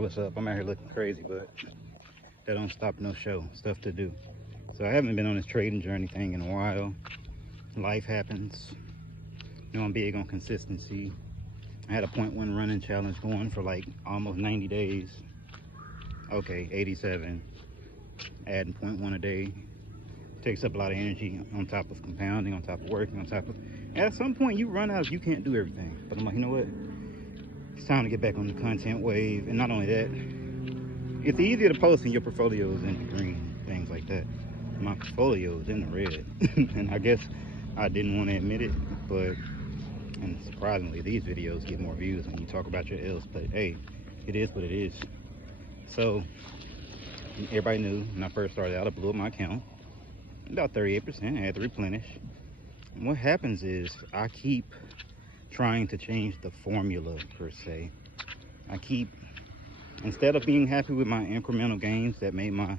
What's up? I'm out here looking crazy, but that don't stop no show. Stuff to do. So I haven't been on this trading journey thing in a while. Life happens. You know, I'm big on consistency. I had a .1 running challenge going for like almost 90 days. Okay, 87. Adding .1 a day takes up a lot of energy on top of compounding, on top of working, on top of... At some point you run out, you can't do everything. But I'm like, you know what? It's time to get back on the content wave. And not only that, it's easier to post in your portfolios in the green, things like that. My portfolio is in the red. And I guess I didn't want to admit it, but, and surprisingly, these videos get more views when you talk about your L's, but hey, it is what it is. So, everybody knew when I first started out, I blew up my account. About 38%, I had to replenish. And what happens is, I keep trying to change the formula, per se. I keep, instead of being happy with my incremental gains that made my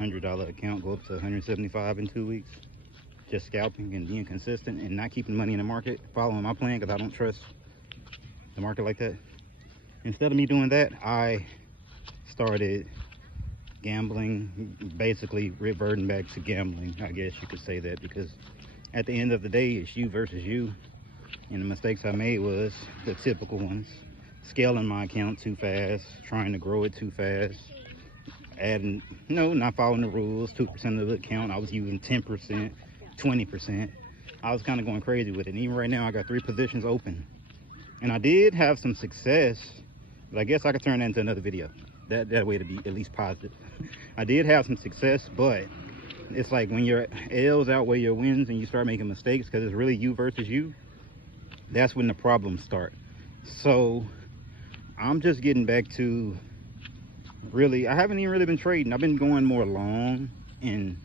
$100 account go up to 175 in 2 weeks, just scalping and being consistent and not keeping money in the market, following my plan because I don't trust the market like that. Instead of me doing that, I started gambling, basically reverting back to gambling. I guess you could say that, because at the end of the day, it's you versus you. And the mistakes I made was the typical ones: scaling my account too fast, trying to grow it too fast, adding, not following the rules. 2% of the account, I was using 10%, 20%. I was kind of going crazy with it. And even right now, I got 3 positions open. And I did have some success, but I guess I could turn that into another video. That way to be at least positive. I did have some success, but it's like when your L's outweigh your wins and you start making mistakes because it's really you versus you, that's when the problems start. So I'm just getting back to, really, I haven't even really been trading. I've been going more long and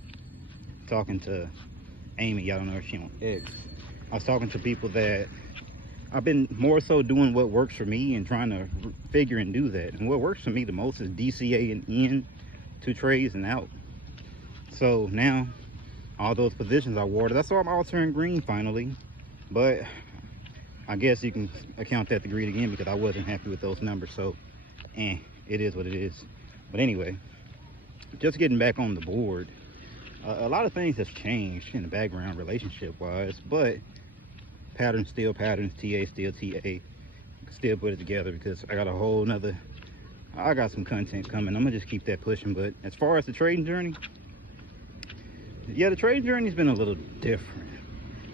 talking to Amy. Y'all don't know if she on X. I was talking to people that I've been more so doing what works for me and trying to figure and do that. And what works for me the most is DCA and in 2 trades and out. So now all those positions I watered, I saw them all turn green finally, but I guess you can account that to greed again because I wasn't happy with those numbers. So it is what it is. But anyway, just getting back on the board, a lot of things have changed in the background relationship wise, but patterns still patterns, TA still TA. I can still put it together because I got a whole nother, I got some content coming. I'm gonna just keep that pushing. But as far as the trading journey, yeah, the trading journey's been a little different.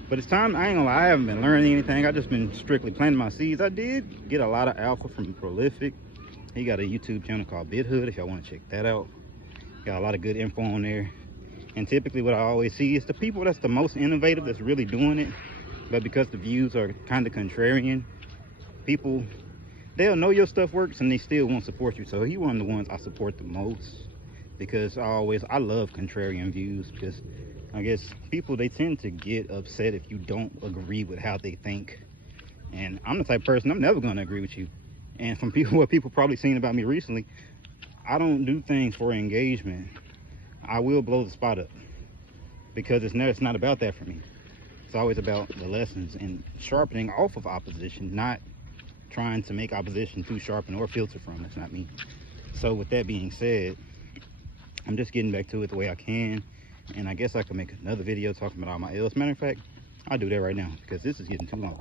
But it's time, I ain't gonna lie, I haven't been learning anything. I just been strictly planting my seeds. I did get a lot of alpha from Prolific. He got a YouTube channel called BitHood if y'all want to check that out. Got a lot of good info on there. And typically what I always see is the people that's the most innovative, that's really doing it, but because the views are kind of contrarian, people, they'll know your stuff works and they still won't support you. So he one of the ones I support the most, because I love contrarian views, because I guess people, they tend to get upset if you don't agree with how they think. And I'm the type of person, I'm never going to agree with you. And from people, what people probably seen about me recently, I don't do things for engagement. I will blow the spot up, because it's not about that for me. It's always about the lessons and sharpening off of opposition, not trying to make opposition too sharpen or filter from. That's not me. So with that being said, I'm just getting back to it the way I can. And I guess I could make another video talking about all my L's. Matter of fact, I'll do that right now because this is getting too long.